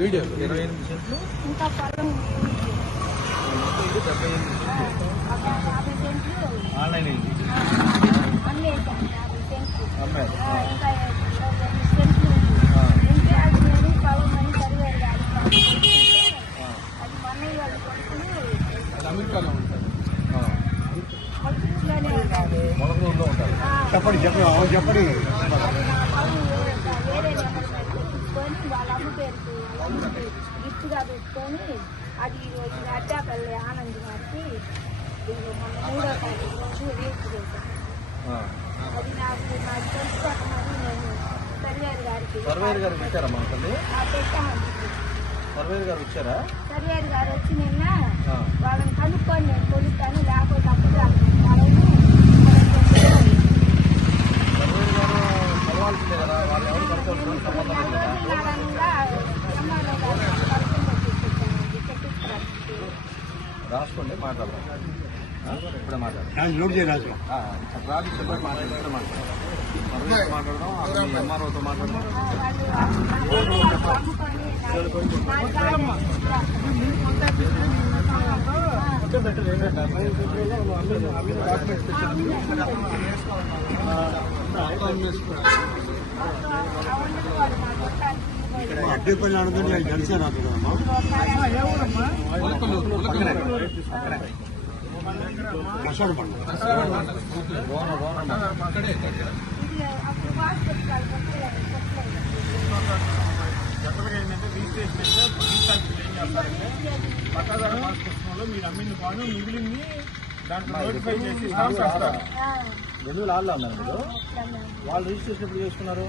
Video 28 సెంట్లు ఇంకా పొలం 78 50 సెంట్లు ఆన్లైన్ అయింది అన్నీ వేసాను 50 సెంట్లు అమ్మాయి ఇంకా 22 సెంట్లు ఉంటే అది నేను పొలం అని సరివేరు కాదు అది మన్నయ్య వాళ్ళు కొడుకులు అది అమెరికాలో ఉంటారు కొడుకులోనే ఉంటారు మొలకూరులో ఉంటారు చెప్పండి వేరే నెంబర్ పెట్టుకొని వాళ్ళ అమ్మ పేరుకి గిఫ్ట్గా పెట్టుకొని అది అడ్డాపల్లి ఆనంద్ గారికి మొన్న 3వ తారీఖు రోజు రీచ్ చేశాను. అది నాకు తెలుసుకోకమని నేను సర్వేర్ గారికి సర్వేర్ గారు ఇచ్చారా మా తల్లి పెట్టామండి. సర్వేర్ గారు ఇచ్చారా సర్వేర్ గారు వచ్చి నిన్న ఆ. వాళ్ళని కనుక్కొని నేను కొలుస్తాను లేకపోతే అప్పుడు సర్వేర్ గారు కలవాల్సిందే కదా వాళ్ళు ఎవరు కలుసుకోవాల్సిన సంబంధం లేదు కదా రాసుకోండి మాట్లాడదాం ఇప్పుడే మాట్లాడదాం నోట్ చేయాలి రాజు చెప్పి మాట్లాడదాం మాట్లాడదాం అలాగే ఎంఆర్ఓతో మాట్లాడదాం అడ్డేపల్లి ఆనందండి కలిసే నాకు పట్టాదారు పాస్ పుస్తకంలో మీరు అమ్మిన పాను మిగిలింది దాంట్లో నోటిఫై చేసి స్టాంప్ వేస్తారు. ఎందుకు లాల్లో ఉన్నారు మీరు వాళ్ళు రిజిస్ట్రేషన్ ఎప్పుడు చేసుకున్నారు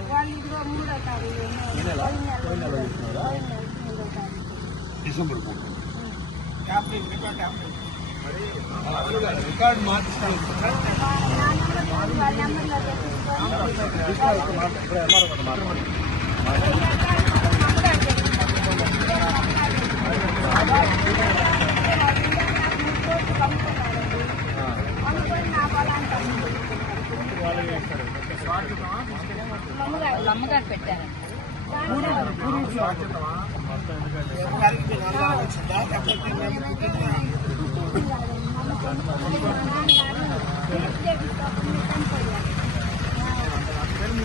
ఈ నెల పోయిన నెల చేసుకున్నారా డిసెంబర్ రికార్డు మార్చిస్తాను. ఇప్పుడు ఎంఆర్ఓ కదా మాట్లాడండి అమ్మగారు పెట్టారు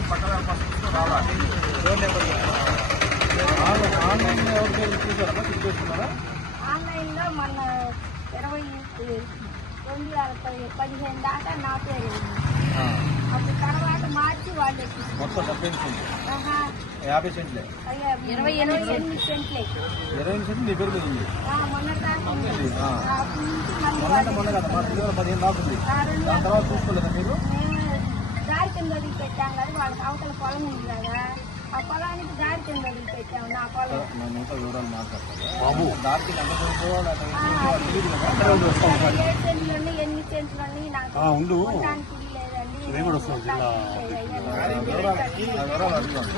పట్టాదారు పాస్ పుస్తకం రావాలి. ఆన్లైన్ ఎవరు చూసారా చెక్ చేసుకున్నారా ఆన్లైన్ లో మొన్న 2015 దాకా నా పేరు అప్పుడు తర్వాత మార్చి వాళ్ళు మొత్తం 70 సెంట్లు 50 సెంట్లే 28 సెంట్లే 20 సెంట్లు నీ పేరు మీద ఉంది మొన్న దాకా మొన్న కదా మా 2015 దాకా ఉంది దాని తర్వాత చూసుకోలేదా మీరు దారి కింద వదిలిపెట్టాం కదా వాళ్ళకి అవతల పొలం ఉంది కదా ఆ పొలానికి దారి కింద వదిలిపెట్టాము నా పొలం మిగతా వివరాలు మాట్లాడతారు బాబు దారికి ఎంత చూసుకోవాలి ఏ సెంట్లోని ఎన్ని సెంట్లోని నాకు ఉండు కొనడానికి లేదండి నేను కూడా వస్తాను జిల్లా వివరాలు అడుగుతాను